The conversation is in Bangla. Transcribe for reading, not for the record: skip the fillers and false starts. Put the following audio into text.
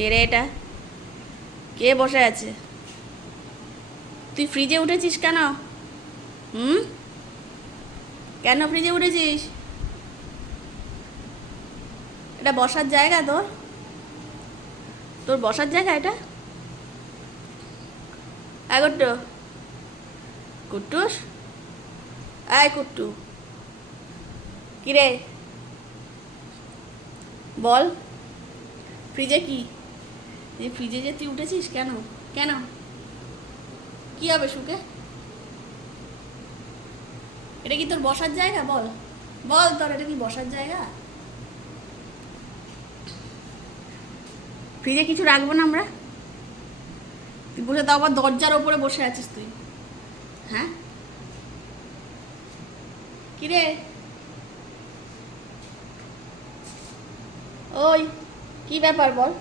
কে রে এটা? কে বসে আছে? তুই ফ্রিজে উঠেছিস কেন? হুম? কেন ফ্রিজে উঠেছিস? এটা বসার জায়গা তোর? তোর বসার জায়গা এটা? আয় কুট্টু, কুট্টুস, আয় কুট্টু। কিরে বল, ফ্রিজে কি? ফ্রিজে যে তুই উঠেছিস কেন? কেন? কি হবে শুকে? এটা কি তোর বসার জায়গা? বল, বল, তোর এটা কি বসার জায়গা? ফ্রিজে কিছু রাখবো না আমরা? তুই বসে তাও আবার দরজার ওপরে বসে আছিস তুই। হ্যাঁ, কিরে ওই, কি ব্যাপার বল?